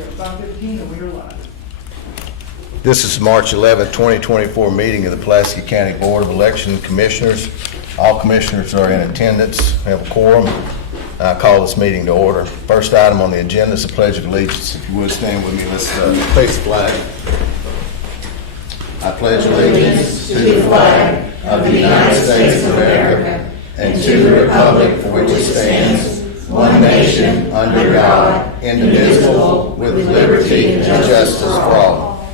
here at 5:15 and we are live. This is March 11, 2024 meeting of the Pulaski County Board of Election Commissioners. All commissioners are in attendance. We have a quorum. I call this meeting to order. First item on the agenda is the Pledge of Allegiance. If you would stand with me, let's face the flag. I pledge allegiance to the flag of the United States of America and to the republic for which it stands, one nation, under God, indivisible, with liberty and justice for all.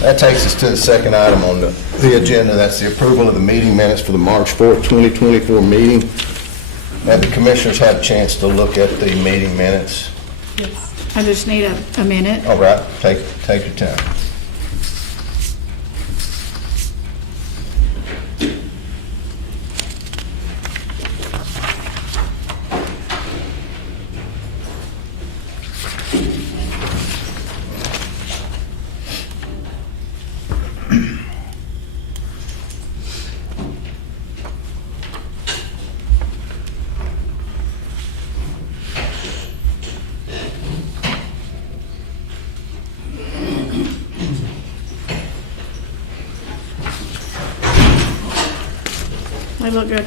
That takes us to the second item on the agenda. That's the approval of the meeting minutes for the March 4th, 2024 meeting. Have the commissioners had a chance to look at the meeting minutes? Yes. I just need a minute. All right, take your time. They look good.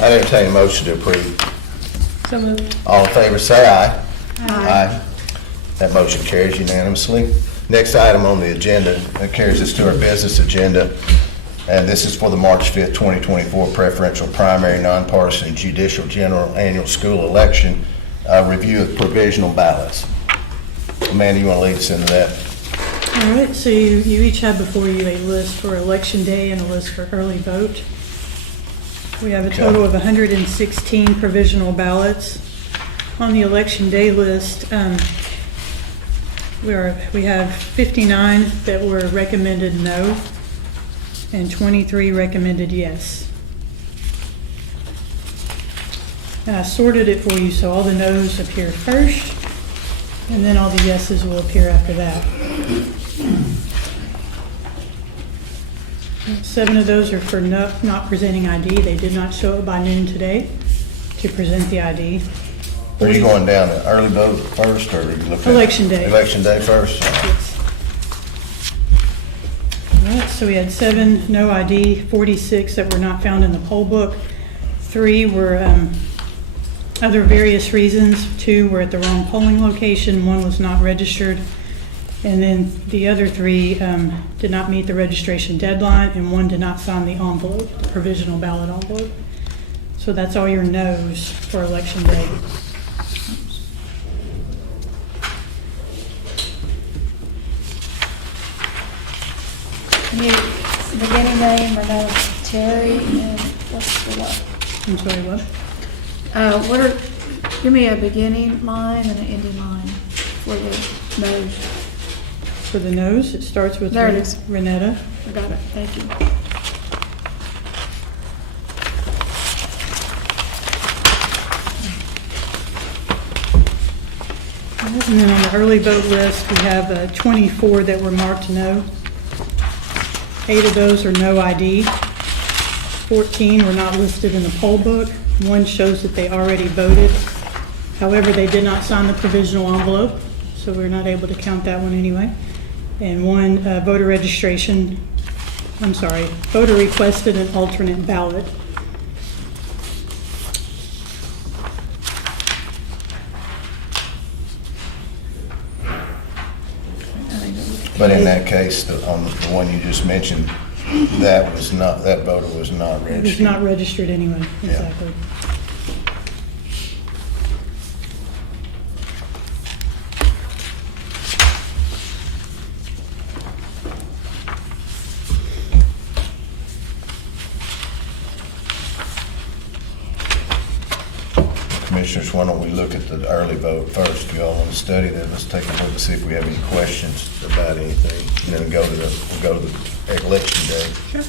I entertain a motion to approve. So moved. All in favor, say aye. Aye. That motion carries unanimously. Next item on the agenda, that carries us to our business agenda, and this is for the March 5th, 2024 preferential primary nonpartisan judicial general annual school election, review of provisional ballots. Amanda, you want to lead us into that? All right, so you each have before you a list for election day and a list for early vote. We have a total of 116 provisional ballots. On the election day list, we have 59 that were recommended no and 23 recommended yes. And I sorted it for you, so all the no's appear first, and then all the yeses will appear after that. 7 of those are for not presenting ID. They did not show up by noon today to present the ID. Are you going down to early vote first, or are you looking at Election day. Election day first? Yes. All right, so we had 7 no ID, 46 that were not found in the poll book. 3 were other various reasons. 2 were at the wrong polling location. 1 was not registered. And then the other 3 did not meet the registration deadline, and 1 did not sign the envelope, the provisional ballot envelope. So that's all your no's for election day. New beginning name, Renata Terry, and what's the what? I'm sorry, what? Give me a beginning line and an ending line for the no's. For the no's, it starts with There it is. Renetta. I got it, thank you. And then on the early vote list, we have 24 that were marked no. 8 of those are no ID. 14 were not listed in the poll book. 1 shows that they already voted. However, they did not sign the provisional envelope, so we're not able to count that one anyway. And 1 voter requested an alternate ballot. But in that case, on the one you just mentioned, that voter was not registered. It was not registered anyway, Yeah. exactly. Commissioners, why don't we look at the early vote first? You all want to study that? Let's take a look and see if we have any questions about anything, and then we'll go to the election day. Sure.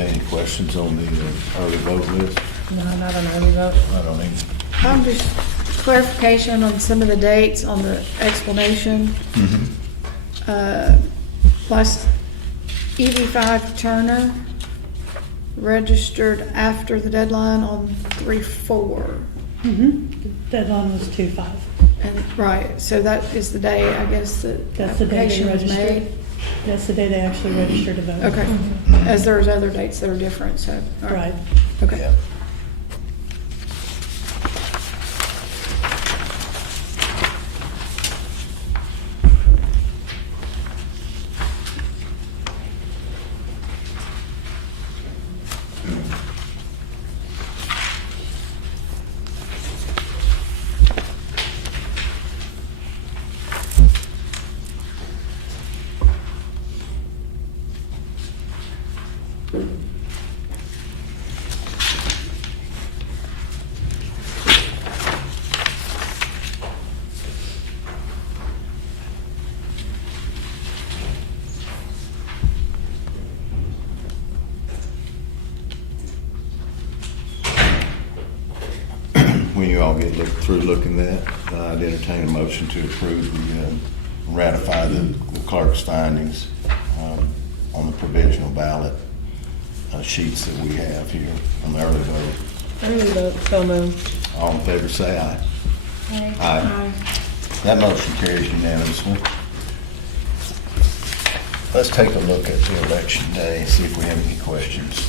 say any questions on the early vote list? No, not an early vote. I don't even. Just clarification on some of the dates on the explanation. Plus EB5 Turner registered after the deadline on 3/4. Deadline was 2/5. And, right, so that is the day, I guess, that the That's the day they application was registered. made? That's the day they actually registered to vote. Okay, as there's other dates that are different, so. all Right. Okay. Yeah. When you all get through looking at that, I'd entertain a motion to approve ratify the clerk's findings on the provisional ballot sheets that we have here on the early vote. Early vote, so moved. All in favor, say aye. Aye. That motion carries unanimously. Let's take a look at the election day, see if we have any questions.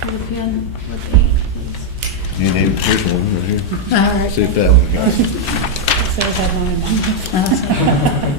The pen with ink, please. You need, here's one right here. All right. See if that one goes. So I have mine.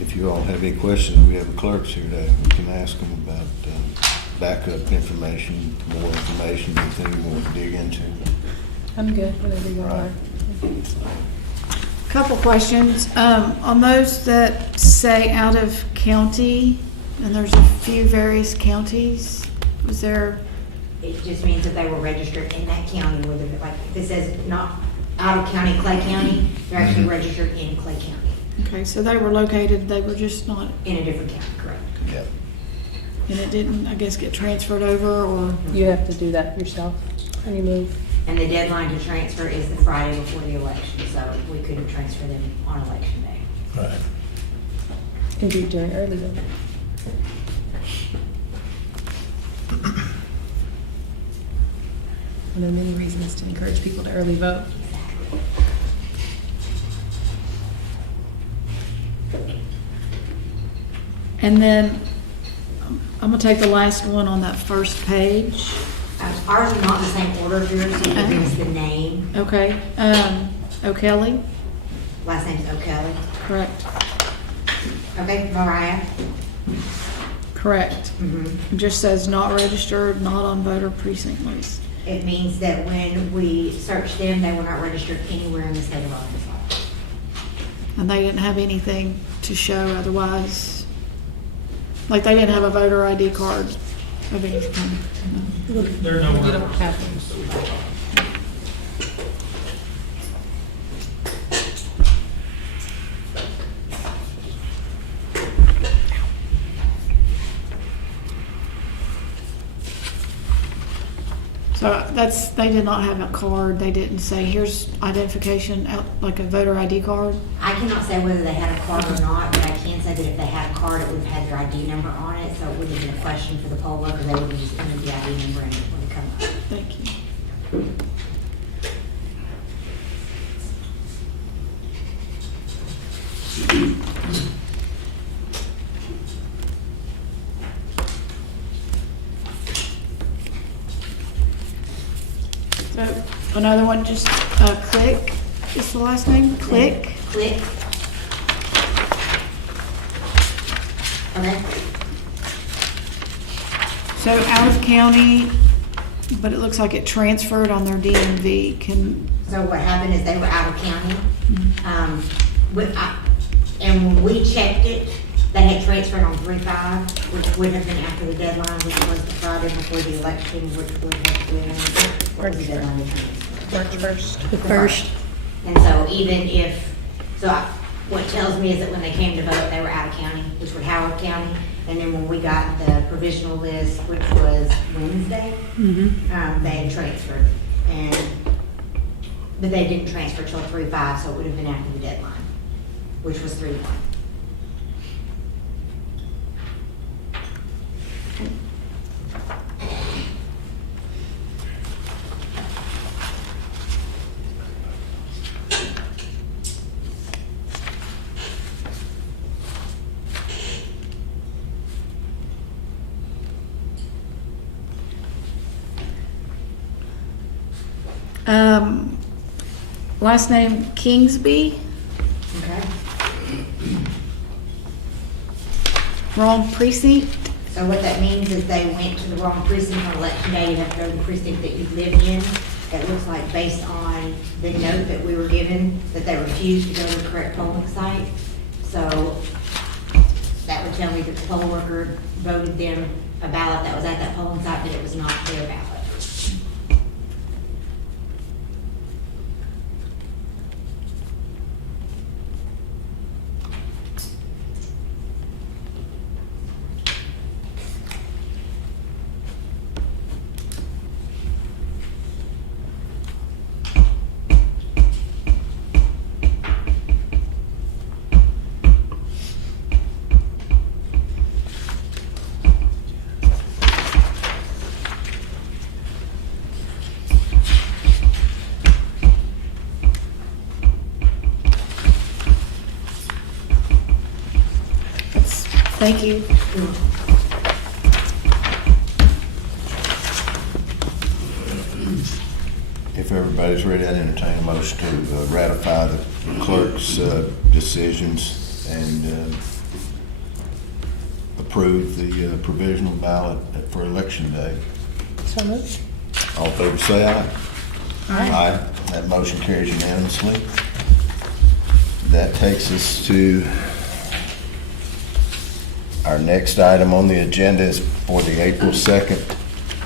if you all have any questions, we have the clerks here today. We can ask them about backup information, more information, anything you want to dig into. I'm good, whatever you are. Couple questions. On those that say out of county, and there's a few various counties, was there, It just means that they were registered in that county, whether, like, if it says not out of county, Clay County, they're actually registered in Clay County, okay, so they were located, they were just not, in a different county, correct? Yeah. and it didn't, I guess, get transferred over, or, You have to do that yourself when you move. And the deadline to transfer is the Friday before the election, so we couldn't transfer them on election day. Right. You can do it during early vote. One of the many reasons to encourage people to early vote. and then, I'm gonna take the last one on that first page. Ours are not in the same order as yours, so it gives the name. Okay, O'Kelly, Last name's O'Kelly. correct, Okay, Mariah? correct. Mm-hmm. It just says not registered, not on voter precinct list. It means that when we searched them, they were not registered anywhere in the state of Arkansas. And they didn't have anything to show otherwise, like they didn't have a voter ID card of any kind. No. They're nowhere. You don't have them. So that's, they did not have a card, they didn't say, here's identification, like a voter ID card. I cannot say whether they had a card or not, but I can say that if they had a card, it would have had their ID number on it, so it wouldn't have been a question for the poll worker, they would have just entered the ID number in when it come up. Thank you. So, another one, just, Click, is the last name, Click? Click. Okay, So out of county, but it looks like it transferred on their DMV, so what happened is they were out of county. And when we checked it, they had transferred on 3/5, which would have been after the deadline, which was the Friday before the election, which would have been, what was the deadline to transfer? March 1st. The first, And so even if, what tells me is that when they came to vote, they were out of county, which were Howard County. And then when we got the provisional list, which was Wednesday, they had transferred. But they didn't transfer till 3/5, so it would have been after the deadline, which was 3/1. last name Kingsby, Okay? wrong precinct. So what that means is they went to the wrong precinct on election day. You have to go to the precinct that you lived in. It looks like based on the note that we were given, that they refused to go to the correct polling site. So that would tell me that the poll worker voted them a ballot that was at that polling site, that it was not their ballot. Thank you. If everybody's ready, I'd entertain a motion to ratify the clerk's decisions and approve the provisional ballot for election day. So moved. All in favor, say aye. Aye. That motion carries unanimously. That takes us to our next item on the agenda is for the April 2nd,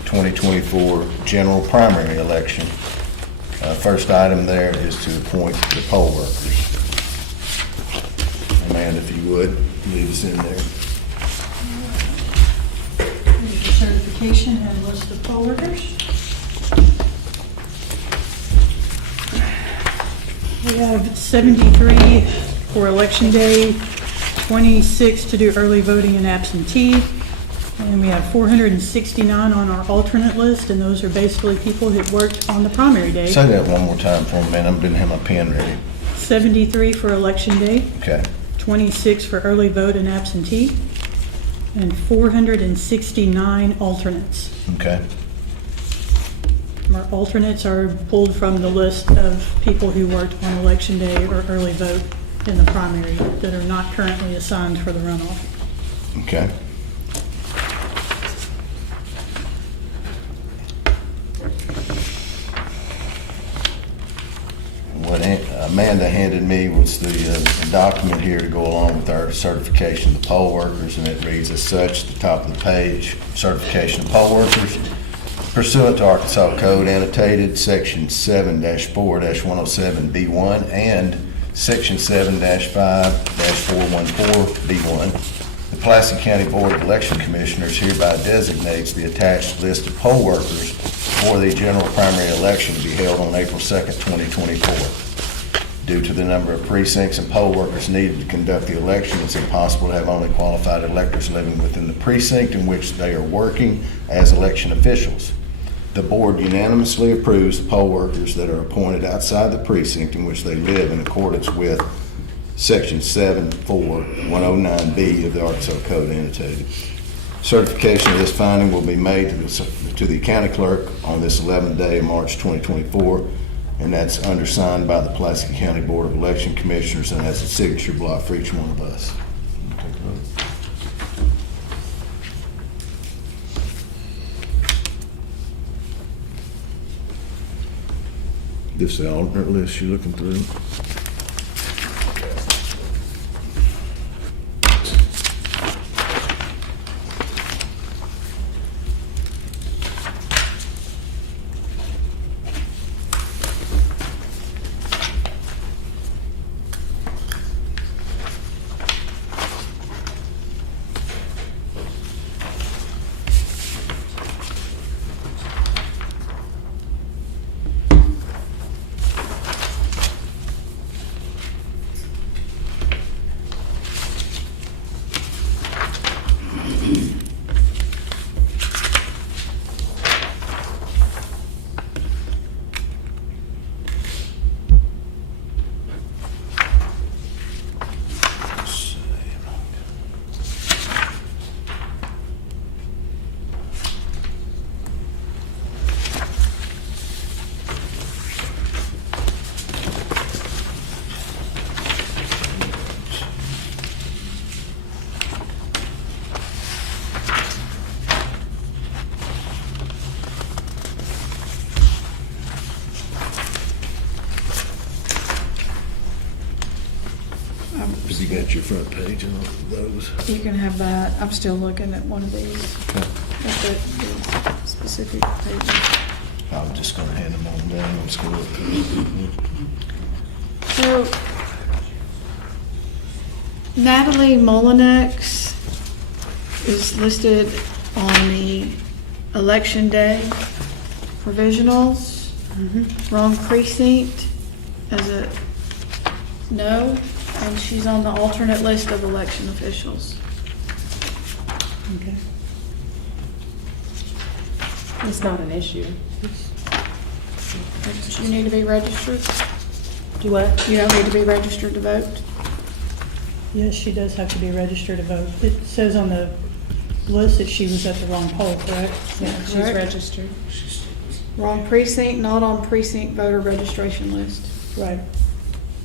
2024 general primary election. First item there is to appoint the poll workers. Amanda, if you would, lead us in there. Here's your certification and list of poll workers. We have 73 for election day, 26 to do early voting and absentee, and we have 469 on our alternate list, and those are basically people who worked on the primary day. Say that one more time for me, man. I didn't have my pen ready. 73 for election day, Okay. 26 for early vote and absentee, and 469 alternates. Okay. Our alternates are pulled from the list of people who worked on election day or early vote in the primary that are not currently assigned for the runoff. Okay. What Amanda handed me was the document here to go along with our certification of the poll workers, and it reads as such, the top of the page, certification of poll workers. Pursuant to Arkansas Code annotated Section 7-4-107B1 and Section 7-5-414B1, the Pulaski County Board of Election Commissioners hereby designates the attached list of poll workers for the general primary election to be held on April 2nd, 2024. Due to the number of precincts and poll workers needed to conduct the election, it's impossible to have only qualified electors living within the precinct in which they are working as election officials. The board unanimously approves the poll workers that are appointed outside the precinct in which they live in accordance with Section 7-4-109B of the Arkansas Code annotated. Certification of this finding will be made to the county clerk on this 11th day of March 2024, and that's undersigned by the Pulaski County Board of Election Commissioners and has a signature block for each one of us. Take a vote. This is the alternate list you're looking through. Have you got your front page on those? You can have that. I'm still looking at one of these. At the specific pages. I'm just gonna hand them on down and school. So Natalie Mullinex is listed on the election day provisionals. Wrong precinct as a no, and she's on the alternate list of election officials. Okay. It's not an issue. You need to be registered. Do what? You don't need to be registered to vote. Yes, she does have to be registered to vote. It says on the list that she was at the wrong poll, correct? Yeah, she's Correct. registered. Wrong precinct, not on precinct voter registration list. Right.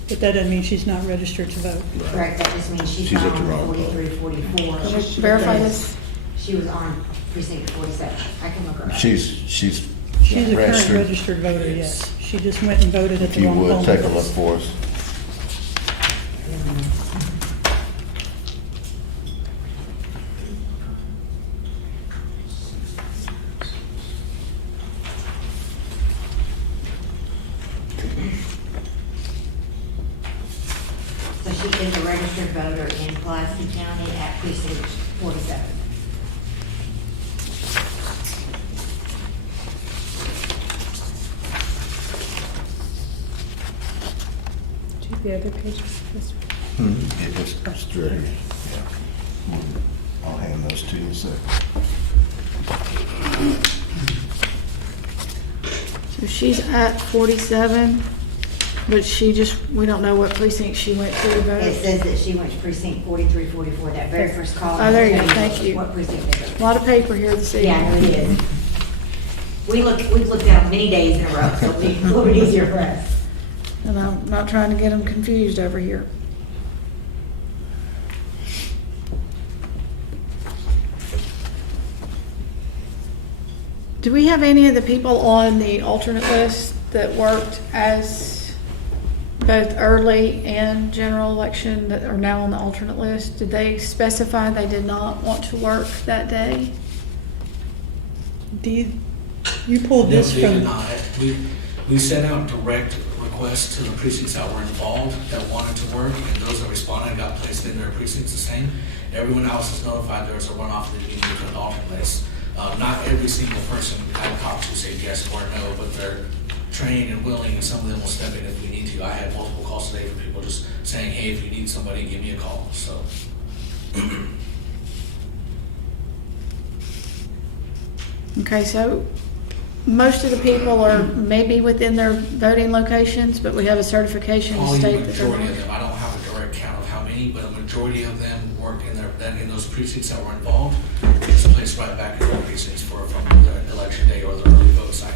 But that doesn't mean she's not registered to vote. Correct, that just means she's She's not at the on wrong vote. 43, 44. Can we verify this? She was on precinct 47. I can look her up. She's She's a current registered. registered voter, yes. She just went and voted at If the you wrong polling would, take a look place. for us. So she is a registered voter in Pulaski County at precinct 47. Do you have the other page? This one? Yeah, it's right here. Yeah. I'll hand those to you in a second. So she's at 47, but we don't know what precinct she went to It vote. says that she went to precinct 43, 44, that very first column. Oh, there you go. will tell Thank you. What precinct they go A lot of paper here this to. Yeah, evening. it is. We've looked at them many days in a row, so it'll be a little bit easier for us. And I'm not trying to get them confused over here. Do we have any of the people on the alternate list that worked as both early and general election that are now on the alternate list? Did they specify they did not want to work that day? You pulled this No, they did from, not. We sent out direct requests to the precincts that were involved, that wanted to work, and those that responded got placed in their precincts the same. Everyone else is notified there was a runoff that needed to the alternate list. Not every single person I've talked to said yes or no, but they're trained and willing, and some of them will step in if we need to. I had multiple calls today from people just saying, hey, if you need somebody, give me a call, so. Okay, so most of the people are maybe within their voting locations, but we have a certification to Only state the that they're. majority of them, I don't have a direct count of how many, but a majority of them work in those precincts that were involved. It's placed right back in their precincts from the election day or the early vote site.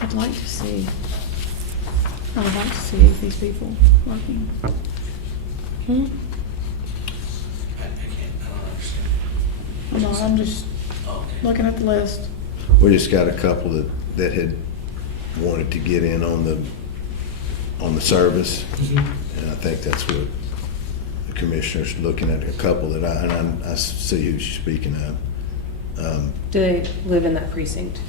I'd like to see, I would like to see these people working. I can't, I don't understand. I'm not, I'm just Oh, okay. looking at the list. We just got a couple that had wanted to get in on the service. And I think that's what the commissioner's looking at, a couple that I see who she's speaking of. Do they live in that precinct?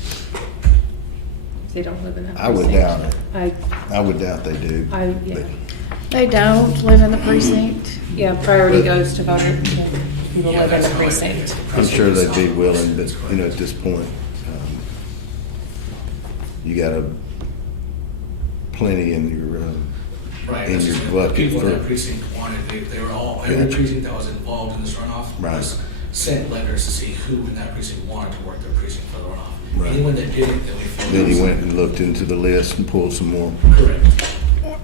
They don't live in that I precinct? would doubt it. I, I would doubt they do. yeah. They don't live in the precinct. Yeah, priority goes to voter, to people Yeah, live in that's the how I precinct. did it. I'm sure they'd be willing, but, at this point, you got plenty in your, Right, in that's your just bucket people in for- that precinct wanted, they were all, every Gotcha. precinct that was involved in this runoff Right. was sent letters to see who in that precinct wanted to work their precinct for the runoff. Right. Anyone that didn't, then we filled. then you those. went and looked into the list and pulled some more. Correct.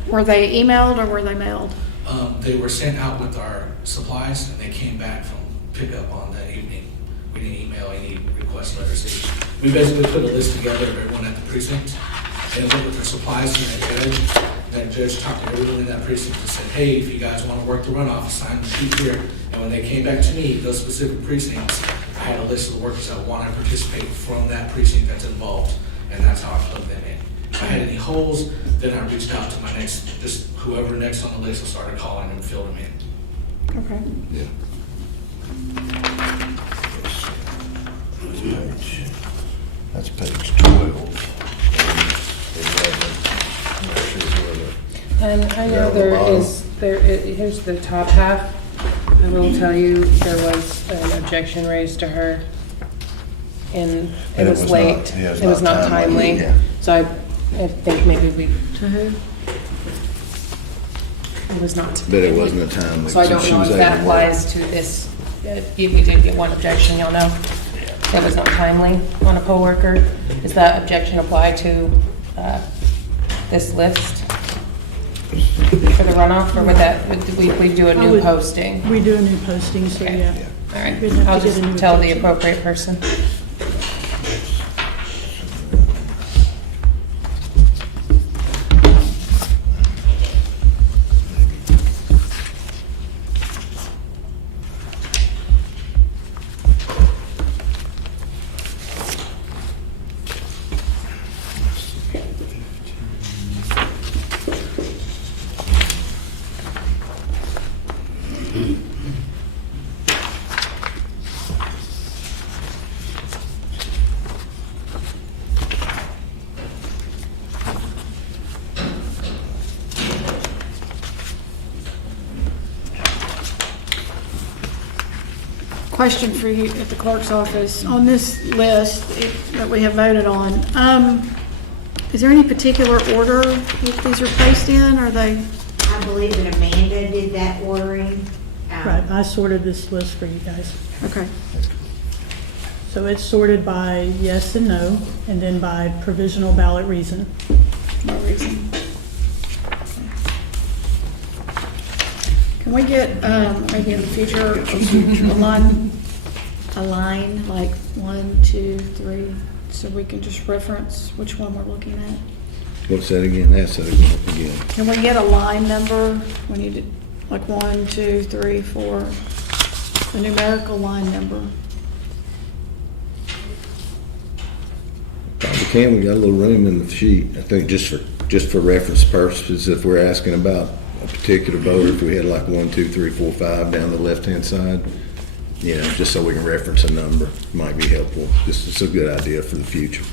Were they emailed or were they mailed? They were sent out with our supplies, and they came back from pickup on that evening. We didn't email any request letters. We basically put a list together of everyone at the precinct, and went with their supplies to that judge. That judge talked to everyone in that precinct and said, hey, if you guys want to work the runoff, sign the sheet here. And when they came back to me, those specific precincts, I had a list of the workers that want to participate from that precinct that's involved, and that's how I plugged them in. If I had any holes, then I reached out to my next, just whoever next on the list, I started calling and filled them in. Okay. Yeah. That's page 12. And I Down know the there bottom. is, here's the top half. I will tell you, there was an objection raised to her, and And it was late. It was not timely. yeah. So I think maybe To who? it was not. But it wasn't a timely. So I don't she know was if able that to work. applies to this. You did get one objection, you'll know. That was not timely on a poll worker. Does that objection apply to this list for the runoff, or we do a I new would- posting? We do a new posting, so Okay. yeah. All right, We'd have I'll to get a new just tell the posting. appropriate person. Question for you at the clerk's office. On this list that we have voted on, is there any particular order that these are placed in? Are they, I believe that Amanda did that ordering. Right, I sorted this list for you guys. okay. So it's sorted by yes and no, and then by provisional ballot reason. No reason. Can we get, maybe in the future, a line, like 1, 2, 3, so we can just reference which one we're looking at? What's that again? Ask that again. Can we get a line number? We need to, like 1, 2, 3, 4, a numerical line number. Probably can, we got a little room in the sheet, I think just for reference purposes, if we're asking about a particular voter, if we had like 1, 2, 3, 4, 5 down the left-hand side, you know, just so we can reference a number, might be helpful. Just, it's a good idea for the future.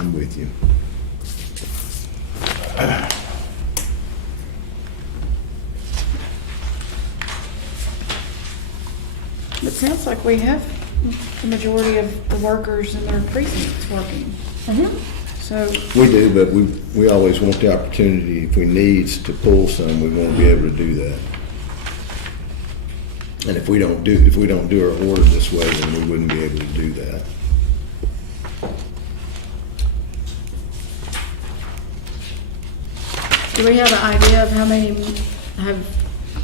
I'm with you. It sounds like we have the majority of the workers in their precincts working. So, We do, but we always want the opportunity, if we needs to pull some, we want to be able to do that. And if we don't do our order this way, then we wouldn't be able to do that. do we have an idea of how many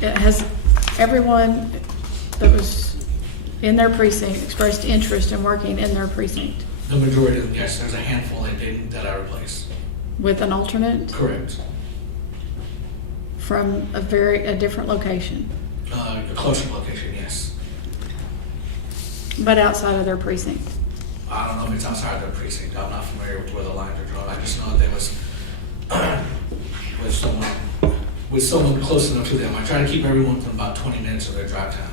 has everyone that was in their precinct expressed interest in working in their precinct The majority of them, yes, there's a handful that didn't, that I replaced. with an alternate Correct. from a different location, A closer location, yes. but outside of their precinct? I don't know if it's outside their precinct. I'm not familiar with where the lines are drawn. I just know that there was with someone close enough to them. I try to keep everyone within about 20 minutes of their drive time.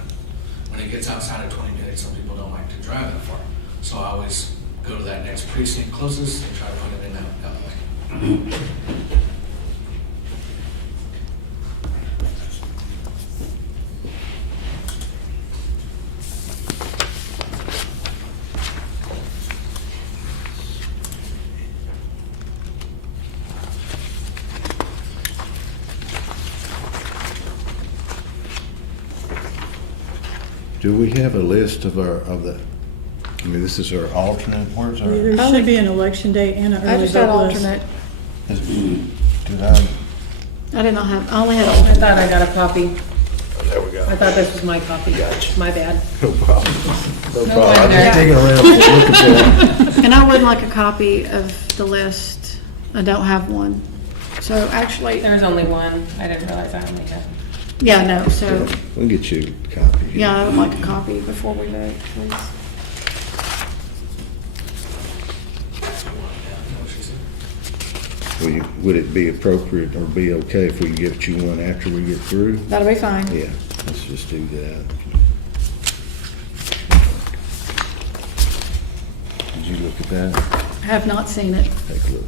When it gets outside of 20 minutes, some people don't like to drive that far. So I always go to that next precinct closest and try to put it in that way. Do we have a list of I mean, this is our alternate, where's our? There should be an election date and an I early just had vote list. alternate. Did I? I did not have, I only had I alternate. thought I got a copy. There we go. I thought this was my copy. Gotcha. My bad. No problem. No problem. I'm wonder. just digging around, looking for it. And I would like a copy of the list. I don't have one. So actually, There's only one. I didn't realize I only had. yeah, no, so, We'll get you a copy. yeah, I would like a copy before we vote, please. Would it be appropriate or be okay if we get you one after we get through? That'll be fine. Yeah, let's just do that. Did you look at that? Have not seen it. Take a look.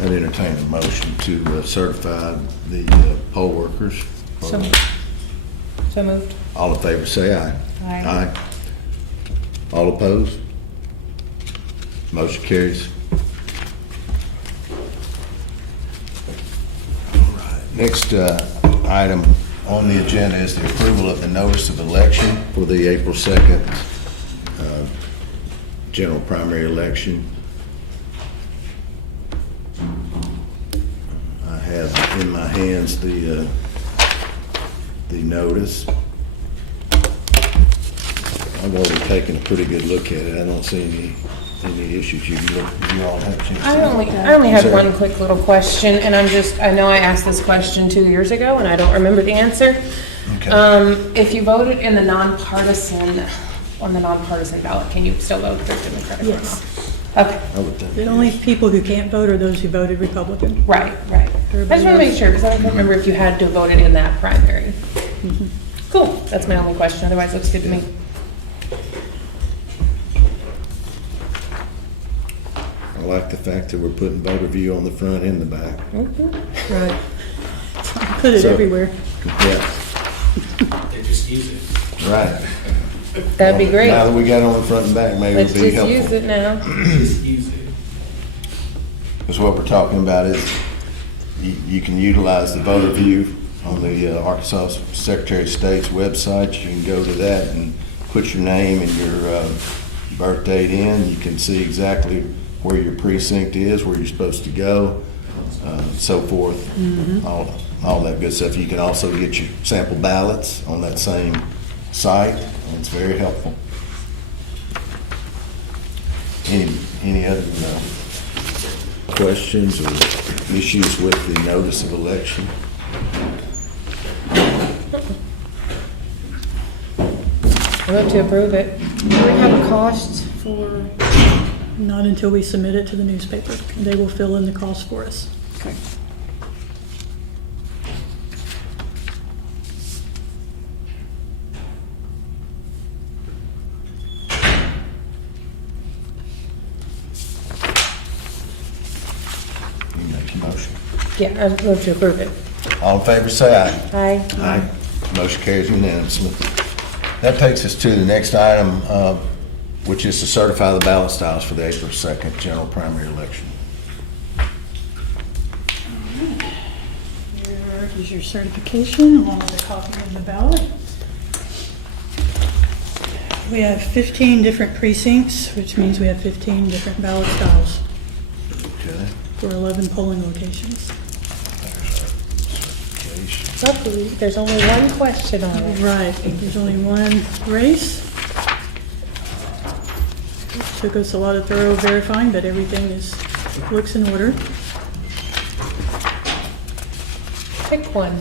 I'd entertain a motion to certify the poll workers. So moved. All in favor, say aye. Aye. All opposed? Motion carries. All right. Next item on the agenda is the approval of the notice of election for the April 2nd general primary election. I have in my hands the notice. I've already taken a pretty good look at it. I don't see any issues. You all have a chance to I only have Sarah? one quick little question, and I know I asked this question 2 years ago, and I don't remember the answer. Okay. If you voted in the nonpartisan, on the nonpartisan ballot, can you still vote for Democratic or not? Yes. Okay, I would think. The only people who can't vote are those who voted Republican. right. I just want to make sure, because I don't remember if you had to have voted in that primary. Cool, that's my only question, otherwise it looks good to me. I like the fact that we're putting voter view on the front and the back. Right. Put it So- everywhere. Yeah, They just use it. right. That'd be great. Now that we got it on the front and back, maybe Let's it'll be just use helpful. it now. Just use it. Because what we're talking about is you can utilize the voter view on the Arkansas Secretary of State's website. You can go to that and put your name and your birth date in. You can see exactly where your precinct is, where you're supposed to go, so forth. All that good stuff. You can also get your sample ballots on that same site. It's very helpful. Any other questions or issues with the notice of election? I move to approve it. Do we have a cost for, Not until we submit it to the newspaper. They will fill in the cost for us. okay. You make a motion. Yeah, I move to approve it. All in favor, say aye. Aye. Aye. Motion carries unanimously. That takes us to the next item, which is to certify the ballot styles for the April 2nd general primary election. Here is your certification along with a copy of the ballot. We have 15 different precincts, which means we have 15 different ballot styles Okay. for 11 polling locations. Certification. Luckily, there's only one question on it. Right, there's only one race. Took us a lot of thorough verifying, but everything looks in order. Pick one.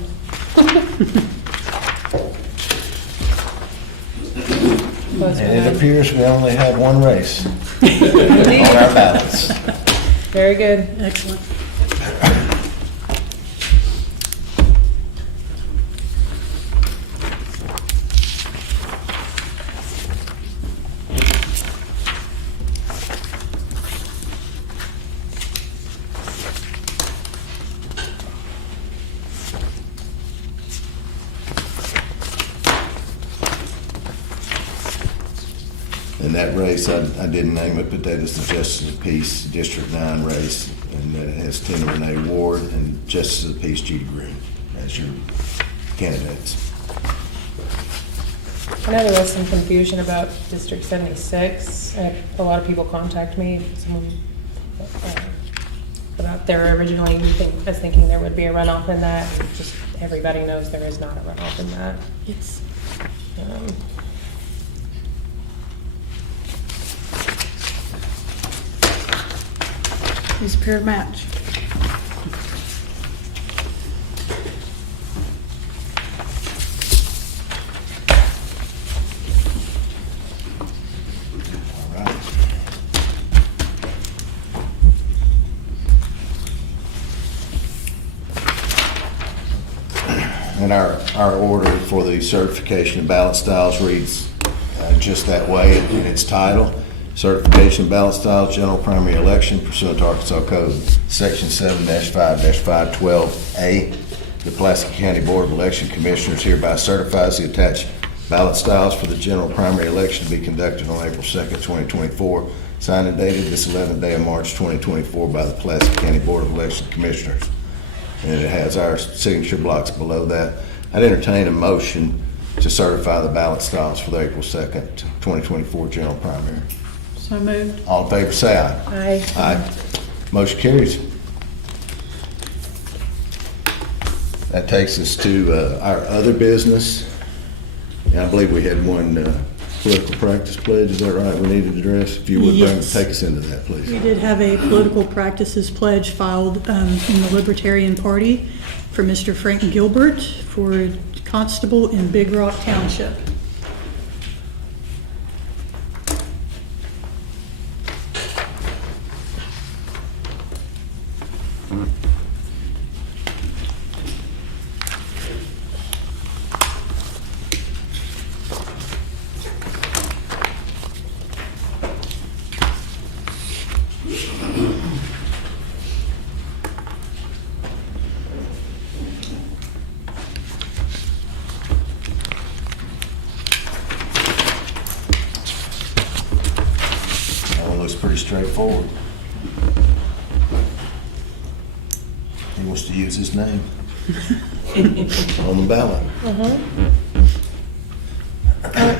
And it appears we only have one race on our ballots. Very good. Excellent. In that race, I didn't name it, but that is the Justice of the Peace District 9 race, and that has Tina Renee Ward and Justice of the Peace Judy Green as your candidates. I know there was some confusion about District 76. I had a lot of people contact me, someone, about there originally, I was thinking there would be a runoff in that. Just everybody knows there is not a runoff in that. It's Is pair match? All right. And our order for the certification of ballot styles reads just that way in its title. Certification of ballot styles, general primary election pursuant to Arkansas Code, Section 7-5-512A. The Pulaski County Board of Election Commissioners hereby certifies the attached ballot styles for the general primary election to be conducted on April 2nd, 2024, signed and dated this 11th day of March 2024 by the Pulaski County Board of Election Commissioners. And it has our signature blocks below that. I'd entertain a motion to certify the ballot styles for the April 2nd, 2024 general primary. So moved. All in favor, say aye. Aye. Aye. Motion carries. That takes us to our other business. And I believe we had one political practice pledge, is that right, we needed to address? If you would, Yes. take us into that, please. We did have a political practices pledge filed in the Libertarian Party for Mr. Frank Gilbert for constable in Big Rock Township. That one looks pretty straightforward. He wants to use his name on the ballot.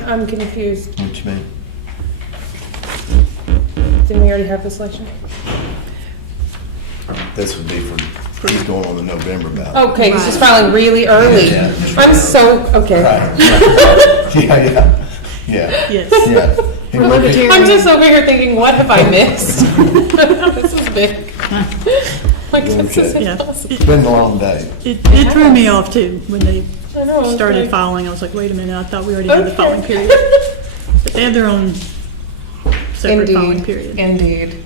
I'm confused. What you mean? Didn't we already have this election? This would be for, he's going on the November ballot. Okay, he's just filing really early. Yeah. I'm so, okay. Right. Yeah. Yes. Yeah. He For would be- Libertarian. I'm just over here thinking, what have I missed? This is big. Like, this is Okay. Yeah. impossible. It's been a long day. It threw me off too when they I know, it's started like- filing. I was like, wait a minute, I thought we already had the Okay. filing period. But they have their own separate filing Indeed, period. indeed.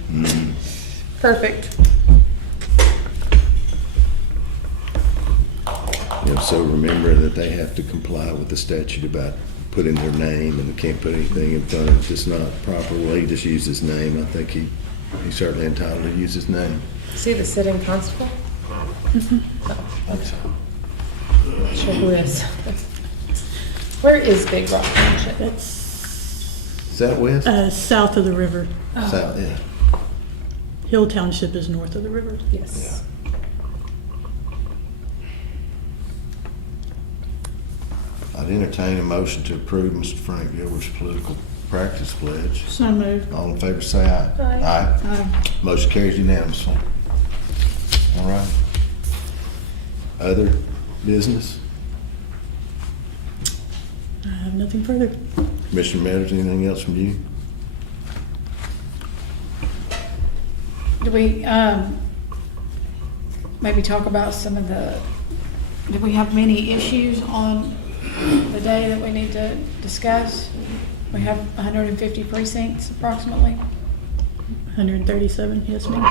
Perfect. So remember that they have to comply with the statute about putting their name, and they can't put anything in front of it that's not proper. Well, he just used his name. I think he's certainly entitled to use his name. See the sitting constable? Sure who is. Where is Big Rock Township? That's Is that west? south of the river. South, yeah. Hill Township is north of the river. Yes. I'd entertain a motion to approve Mr. Frank Gilbert's political practice pledge. So moved. All in favor, say aye. Aye. Aye. Motion carries unanimously. All right. Other business? I have nothing further. Commissioner Meadows, anything else from you? Do we, maybe talk about some of the, do we have many issues on the day that we need to discuss? We have 150 precincts approximately. 137, yes, ma'am.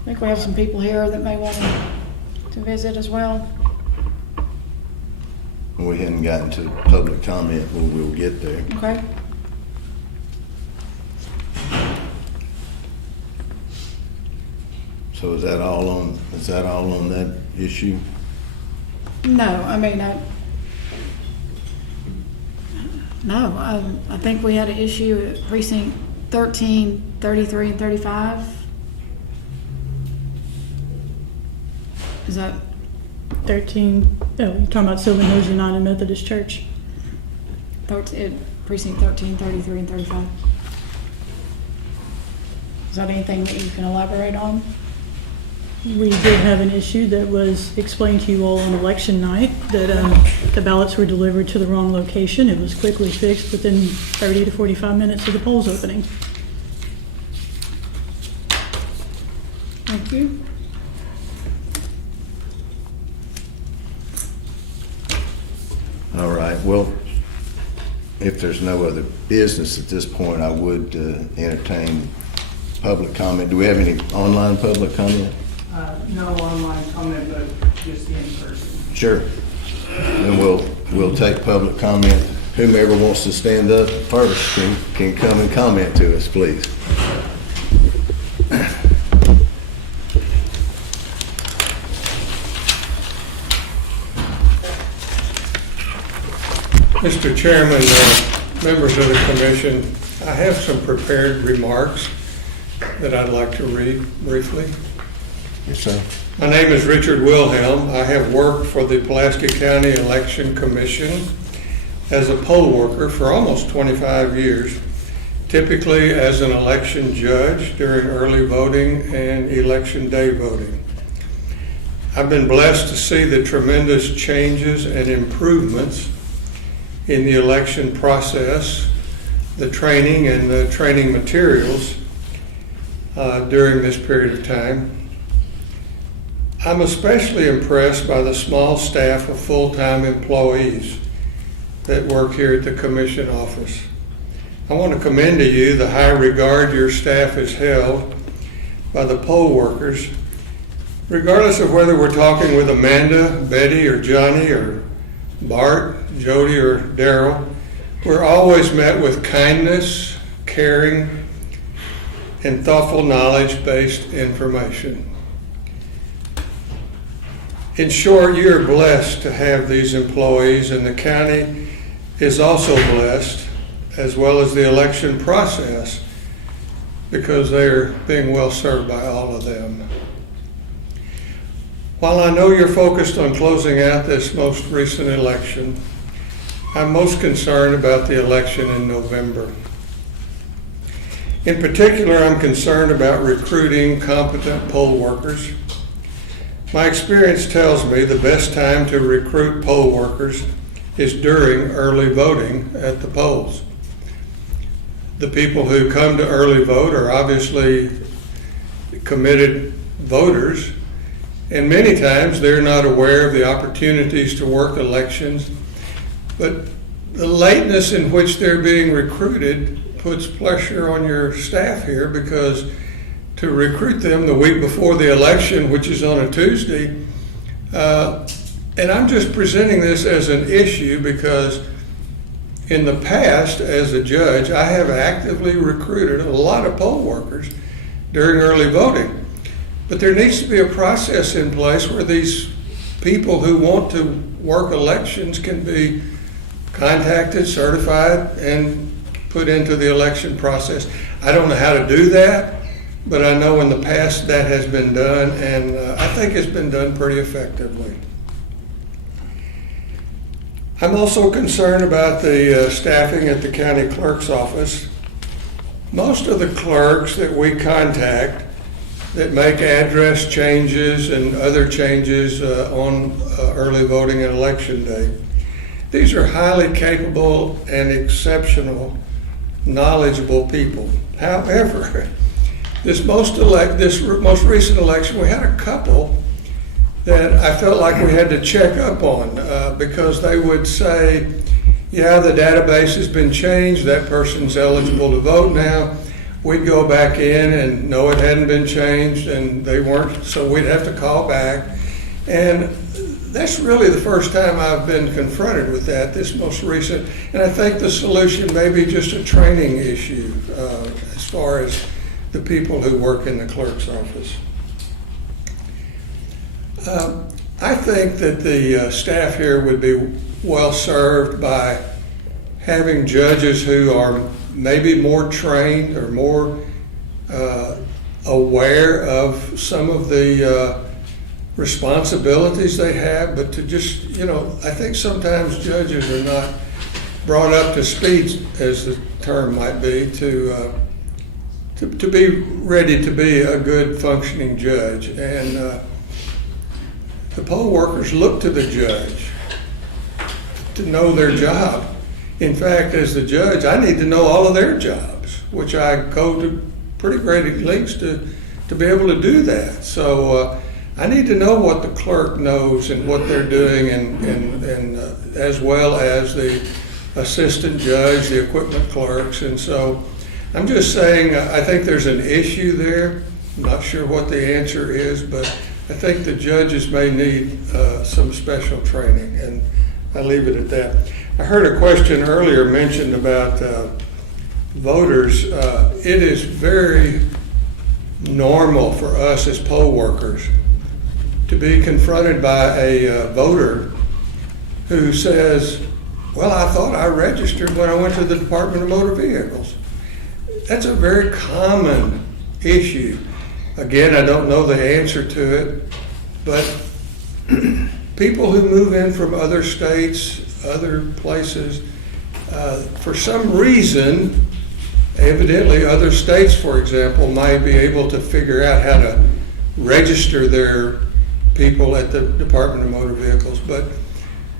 I think we have some people here that may want to visit as well. We hadn't gotten to public comment, but we'll get there. Okay? So is that all on that issue? No, I mean, I think we had an issue at precinct 13, 33, and 35. Is that, 13, oh, you're talking about Sylvan Hills United Methodist Church. precinct 13, 33, and 35? Is that anything that you can elaborate on? We did have an issue that was explained to you all on election night, that the ballots were delivered to the wrong location. It was quickly fixed within 30 to 45 minutes of the polls opening. Thank you. All right, well, if there's no other business at this point, I would entertain public comment. Do we have any online public comment? No online comment, but just in person. Sure. And we'll take public comment. Whomever wants to stand up first can come and comment to us, please. Mr. Chairman, members of the commission, I have some prepared remarks that I'd like to read briefly. Yes, sir. My name is Richard Wilhelm. I have worked for the Pulaski County Election Commission as a poll worker for almost 25 years, typically as an election judge during early voting and election day voting. I've been blessed to see the tremendous changes and improvements in the election process, the training and the training materials during this period of time. I'm especially impressed by the small staff of full-time employees that work here at the commission office. I want to commend to you the high regard your staff has held by the poll workers, regardless of whether we're talking with Amanda, Betty, or Johnny, or Bart, Jody, or Daryl. We're always met with kindness, caring, and thoughtful knowledge-based information. In short, you're blessed to have these employees, and the county is also blessed, as well as the election process, because they're being well served by all of them. While I know you're focused on closing out this most recent election, I'm most concerned about the election in November. In particular, I'm concerned about recruiting competent poll workers. My experience tells me the best time to recruit poll workers is during early voting at the polls. The people who come to early vote are obviously committed voters, and many times they're not aware of the opportunities to work elections, but the lateness in which they're being recruited puts pressure on your staff here, because to recruit them the week before the election, which is on a Tuesday, and I'm just presenting this as an issue because in the past, as a judge, I have actively recruited a lot of poll workers during early voting. But there needs to be a process in place where these people who want to work elections can be contacted, certified, and put into the election process. I don't know how to do that, but I know in the past that has been done, and I think it's been done pretty effectively. I'm also concerned about the staffing at the county clerk's office. Most of the clerks that we contact that make address changes and other changes on early voting and election day, these are highly capable and exceptional, knowledgeable people. However, this most recent election, we had a couple that I felt like we had to check up on because they would say, yeah, the database has been changed, that person's eligible to vote now. We'd go back in and no, it hadn't been changed and they weren't, so we'd have to call back. And that's really the first time I've been confronted with that, this most recent. And I think the solution may be just a training issue as far as the people who work in the clerk's office. I think that the staff here would be well served by having judges who are maybe more trained or more aware of some of the responsibilities they have, but to just, I think sometimes judges are not brought up to speed, as the term might be, to be ready to be a good functioning judge. And the poll workers look to the judge to know their job. In fact, as the judge, I need to know all of their jobs, which I go to pretty great lengths to be able to do that. So I need to know what the clerk knows and what they're doing, and as well as the assistant judge, the equipment clerks. And so I'm just saying, I think there's an issue there. I'm not sure what the answer is, but I think the judges may need some special training, and I leave it at that. I heard a question earlier mentioned about voters. It is very normal for us as poll workers to be confronted by a voter who says, well, I thought I registered when I went to the Department of Motor Vehicles. That's a very common issue. Again, I don't know the answer to it, but people who move in from other states, other places, for some reason, evidently other states, for example, might be able to figure out how to register their people at the Department of Motor Vehicles. But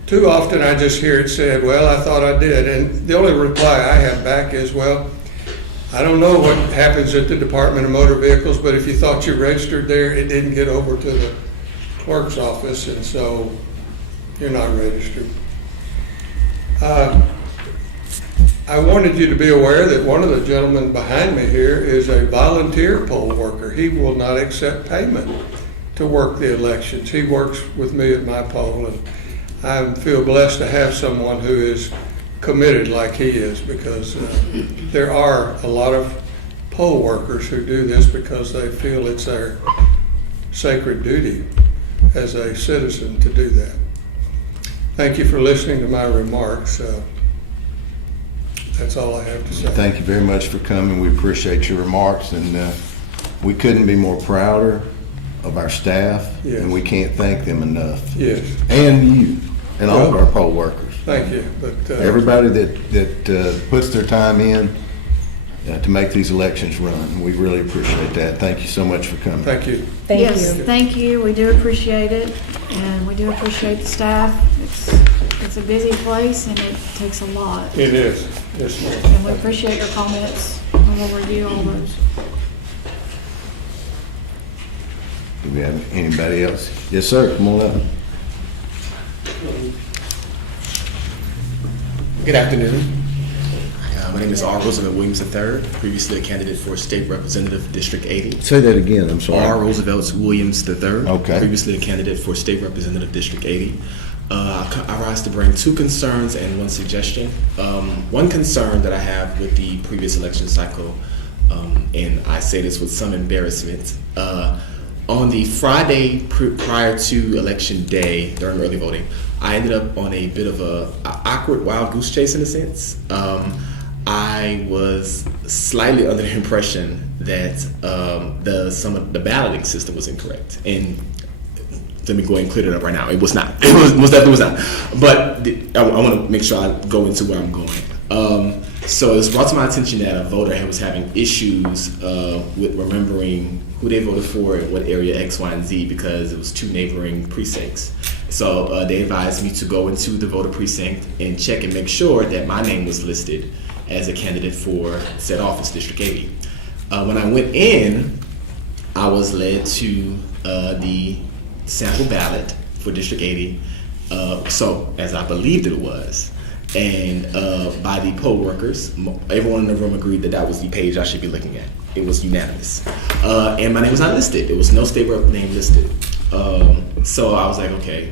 too often I just hear it said, well, I thought I did. And the only reply I have back is, well, I don't know what happens at the Department of Motor Vehicles, but if you thought you registered there, it didn't get over to the clerk's office, and so you're not registered. I wanted you to be aware that one of the gentlemen behind me here is a volunteer poll worker. He will not accept payment to work the elections. He works with me at my poll, and I feel blessed to have someone who is committed like he is, because there are a lot of poll workers who do this because they feel it's their sacred duty as a citizen to do that. Thank you for listening to my remarks. That's all I have to say. Thank you very much for coming. We appreciate your remarks, and we couldn't be more prouder of our staff, Yes. and we can't thank them enough. Yes, And you, and all of our poll workers. thank you. But Everybody that puts their time in to make these elections run. We really appreciate that. Thank you so much for coming. thank you. Yes, thank you. We do appreciate it, and we do appreciate the staff. It's a busy place, and it takes a lot. It is. Yes, ma'am. And we appreciate your comments, and we'll review all those. Do we have anybody else? Yes, sir. Come on up. Good afternoon. My name is R. Roosevelt Williams III, previously a candidate for State Representative District 80. Say that again. I'm sorry. R. Roosevelt Williams III, Okay. previously a candidate for State Representative District 80. I rise to bring two concerns and one suggestion. One concern that I have with the previous election cycle, and I say this with some embarrassment, on the Friday prior to Election Day, during early voting, I ended up on a bit of a awkward wild goose chase in a sense. I was slightly under the impression that the balloting system was incorrect, and let me go ahead and clear it up right now. It was not. It most definitely was not. But I want to make sure I go into where I'm going. So it was brought to my attention that a voter was having issues with remembering who they voted for in what area X, Y, and Z because it was two neighboring precincts. So they advised me to go into the voter precinct and check and make sure that my name was listed as a candidate for said office, District 80. When I went in, I was led to the sample ballot for District 80, so as I believed it was. And by the poll workers, everyone in the room agreed that that was the page I should be looking at. It was unanimous. And my name was not listed. There was no state rep name listed. So I was like, okay.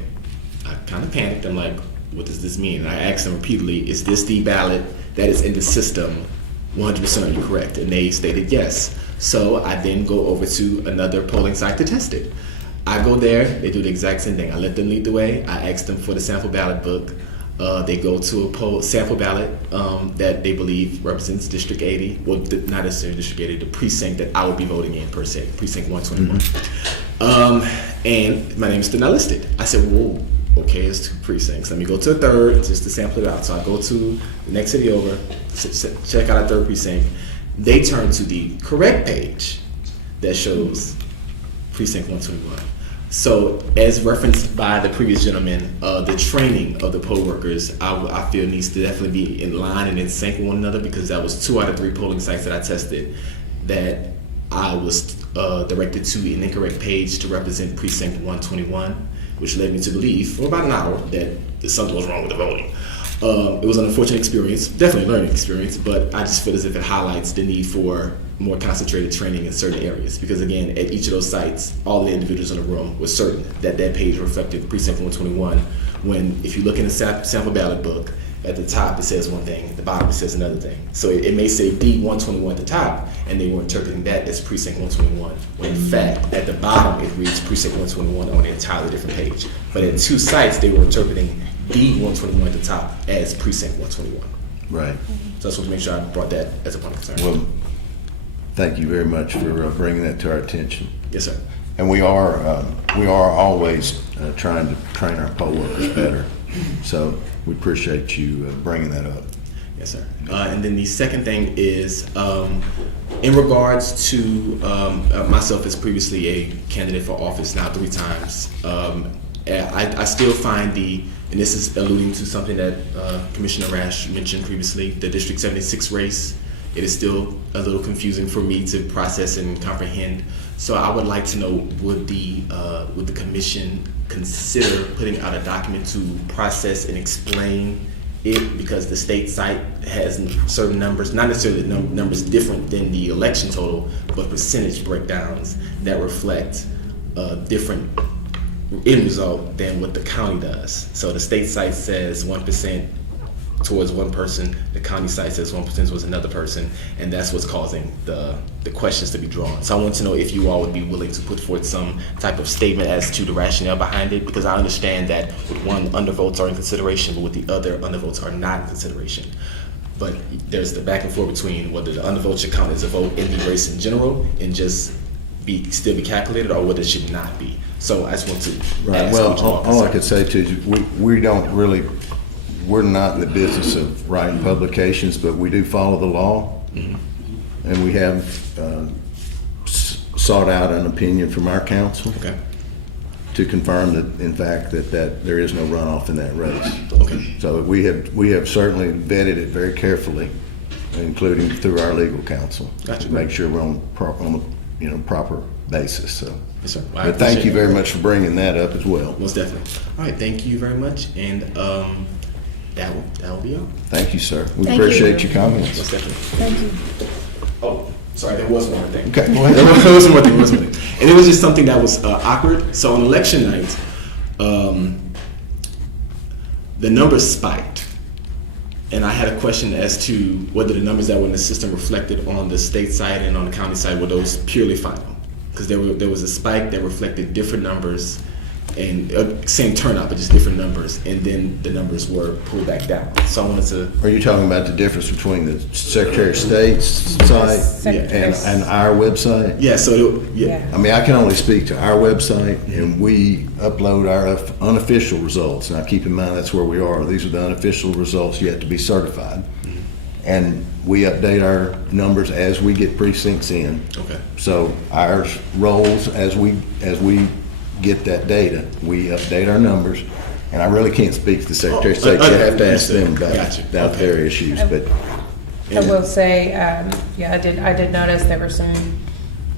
I kind of panicked. I'm like, what does this mean? And I asked them repeatedly, is this the ballot that is in the system? 100% are you correct? And they stated yes. So I then go over to another polling site to test it. I go there, they do the exact same thing. I let them lead the way. I ask them for the sample ballot book. They go to a sample ballot that they believe represents District 80. Well, not necessarily District 80, the precinct that I would be voting in per se, Precinct 121. And my name is still not listed. I said, whoa, okay, it's two precincts. Let me go to a third just to sample it out. So I go to the next city over, check out a third precinct. They turn to the correct page that shows Precinct 121. So, as referenced by the previous gentleman, the training of the poll workers, I feel needs to definitely be in line and in sync with one another, because that was 2 out of 3 polling sites that I tested that I was directed to an incorrect page to represent Precinct 121, which led me to believe for about an hour that something was wrong with the voting. It was an unfortunate experience, definitely a learning experience, but I just feel as if it highlights the need for more concentrated training in certain areas. Because again, at each of those sites, all the individuals in the room were certain that that page reflected precinct 121, when if you look in the sample ballot book, at the top it says one thing, at the bottom it says another thing. So it may say D121 at the top, and they were interpreting that as precinct 121, when in fact, at the bottom it reads precinct 121 on an entirely different page. But at two sites, they were interpreting D121 at the top as precinct 121. Right. So I just want to make sure I brought that as a point of concern. Well, thank you very much for bringing that to our attention. Yes, sir. And we are always trying to train our poll workers better. So we appreciate you bringing that up. Yes, sir. And then the second thing is in regards to myself as previously a candidate for office now 3 times, I still find and this is alluding to something that Commissioner Rash mentioned previously, the District 76 race. It is still a little confusing for me to process and comprehend. So I would like to know, would the commission consider putting out a document to process and explain it, because the state site has certain numbers, not necessarily numbers different than the election total, but percentage breakdowns that reflect different end result than what the county does. So the state site says 1% towards one person, the county site says 1% towards another person, and that's what's causing the questions to be drawn. So I want to know if you all would be willing to put forth some type of statement as to the rationale behind it, because I understand that with one, undervotes are in consideration, but with the other, undervotes are not in consideration. But there's the back and forth between whether the undervote should count as a vote in the race in general and just still be calculated, or whether it should not be. So I just want to ask Well, what you all all I consider. could say to you, we're not in the business of writing publications, but we do follow the law. And we have sought out an opinion from our council Okay. to confirm that, in fact, that there is no runoff in that race. Okay. So we have certainly vetted it very carefully, including through our legal counsel. Gotcha. To make sure we're on a proper basis, so. Yes, sir. I But thank appreciate you it. very much for bringing that up as well. Most definitely. All right, thank you very much, and that will be all. Thank you, sir. We Thank you. appreciate your comments. Most definitely. Thank you. Oh, sorry, there was one thing. Okay, go ahead. There was one thing, and it was just something that was awkward. So on election night, the numbers spiked, and I had a question as to whether the numbers that were in the system reflected on the state side and on the county side were those purely final, because there was a spike that reflected different numbers and same turnout, but just different numbers, and then the numbers were pulled back down. So I wanted to. Are you talking about the difference between the Secretary of State's site and our website? Yeah. So Yeah. I mean, I can only speak to our website, and we upload our unofficial results. Now, keep in mind, that's where we are. These are the unofficial results yet to be certified. And we update our numbers as we get precincts in. Okay. So ours rolls as we get that data. We update our numbers. And I really can't speak to the Secretary of State. You have to ask them Gotcha. about their issues, but I will say, I did notice there were some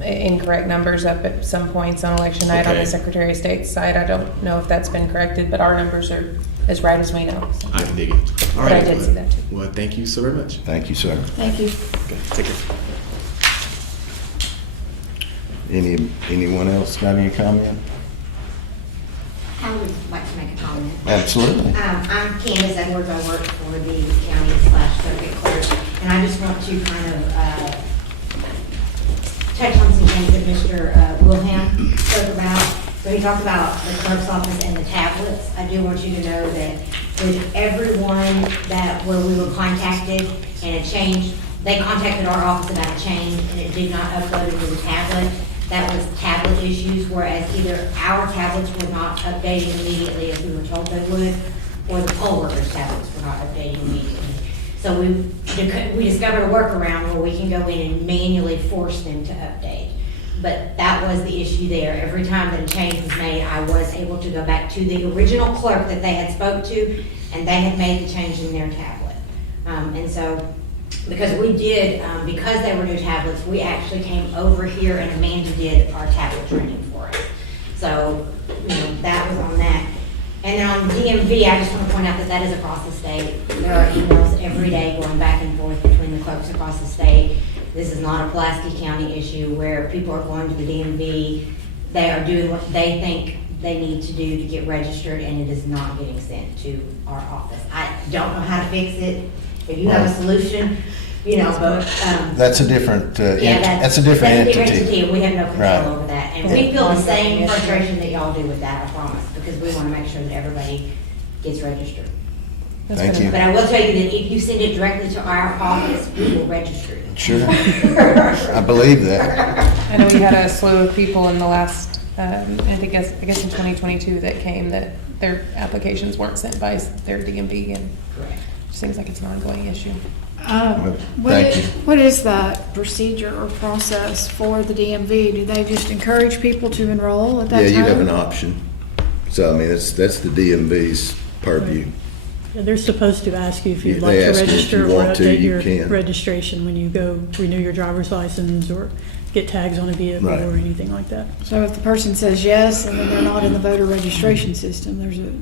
incorrect numbers up at some points on election night on Okay. the Secretary of State's side. I don't know if that's been corrected, but our numbers are as right as we know. So. I can dig it. All But I right. did see that too. Well, thank you so very much. thank you, sir. Thank you. Okay, take care. Anyone else got any comment? I would like to make a comment. Absolutely. I'm Candace Edwards, I work for the county/circuit clerk, and I just want to kind of touch on some things that Mr. Wilhelm spoke about. So he talked about the clerk's office and the tablets. I do want you to know that with everyone where we were contacted and it changed, they contacted our office about a change and it did not upload it to the tablet. That was tablet issues, whereas either our tablets were not updating immediately as we were told they would, or the poll workers' tablets were not updating immediately. So we discovered a workaround where we can go in and manually force them to update. But that was the issue there. Every time that a change was made, I was able to go back to the original clerk that they had spoke to, and they had made the change in their tablet. And so, because we did, because they were new tablets, we actually came over here and Amanda did our tablet training for us. So, that was on that. And then on DMV, I just want to point out that that is across the state. There are emails every day going back and forth between the clerks across the state. This is not a Pulaski County issue where people are going to the DMV. They are doing what they think they need to do to get registered, and it is not getting sent to our office. I don't know how to fix it. If you have a solution, you know, but, That's a different, yeah, that's a different entity. and we have no Right. control over that. And we feel the same frustration that y'all do with that, I promise, because we want to make sure that everybody gets registered. Thank you. But I will tell you that if you send it directly to our office, we will register it. Sure. I believe that. I know we had a slew of people in the last, I guess in 2022 that came that their applications weren't sent by their DMV, and Correct. it just seems like it's an ongoing issue. Thank you. What is that procedure or process for the DMV? Do they just encourage people to enroll at that Yeah, time? you have an option. So, I mean, that's the DMV's purview. Yeah, they're supposed to ask you if you'd They like to ask you if register you or want to, update you your can. registration when you go renew your driver's license or get tags on a vehicle Right. or anything like that. So if the person says yes, and then they're not in the voter registration system, there's a,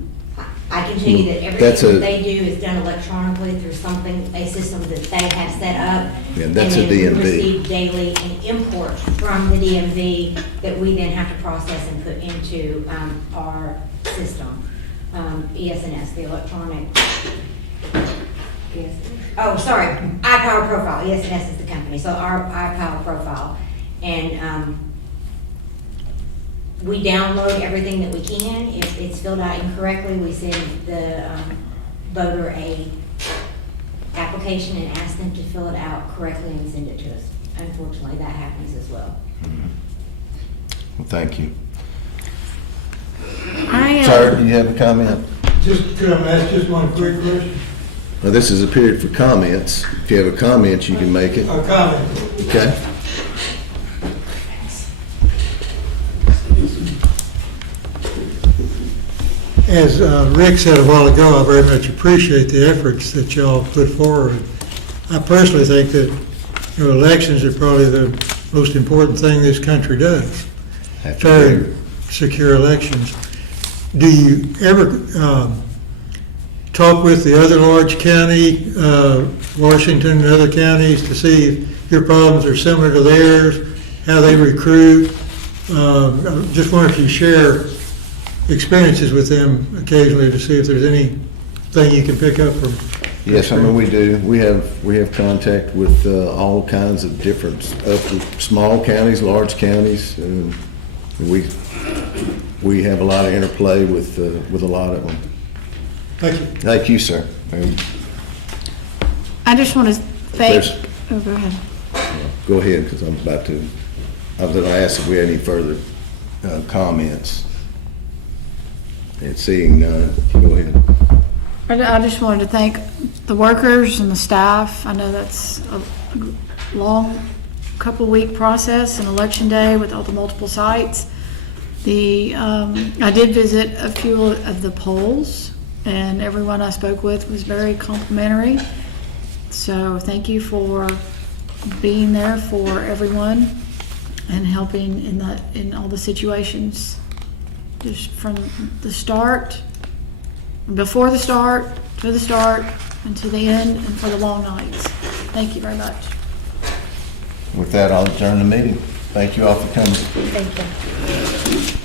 I can tell you that That's everything a- that they do is done electronically through something, a system that they have set up. Yeah, that's a And then we DMV. receive daily an import from the DMV that we then have to process and put into our system. ESNS, the electronic, oh, sorry, iPower Profile, ESNS is the company, so our iPower Profile. And we download everything that we can. If it's filled out incorrectly, we send the voter a application and ask them to fill it out correctly and send it to us. Unfortunately, that happens as well. Well, thank you. I Sir, do you have a comment? Just, could I ask just one quick question? Well, this is a period for comments. If you have a comment, you can make it. A comment. Okay? As Rick said a while ago, I very much appreciate the efforts that y'all put forward. I personally think that, you know, elections are probably the most important thing this country does. Have to Fair, agree. secure elections. Do you ever talk with the other large county, Washington and other counties, to see if your problems are similar to theirs, how they recruit? I just wonder if you share experiences with them occasionally to see if there's anything you can pick up from. Yes, I mean, we do. We have contact with all kinds of different, small counties, large counties, and we have a lot of interplay with a lot of them. Thank you. Thank you, sir. And I just want to thank, There's- oh, go ahead. go ahead, because I'm about to, I was going to ask if we had any further comments. And seeing none, go ahead. I just wanted to thank the workers and the staff. I know that's a long couple-week process, an election day with all the multiple sites. I did visit a few of the polls, and everyone I spoke with was very complimentary. So thank you for being there for everyone and helping in all the situations, just from the start, before the start, to the start, and to the end, and for the long nights. Thank you very much. With that, I'll adjourn the meeting. Thank you all for coming. Thank you.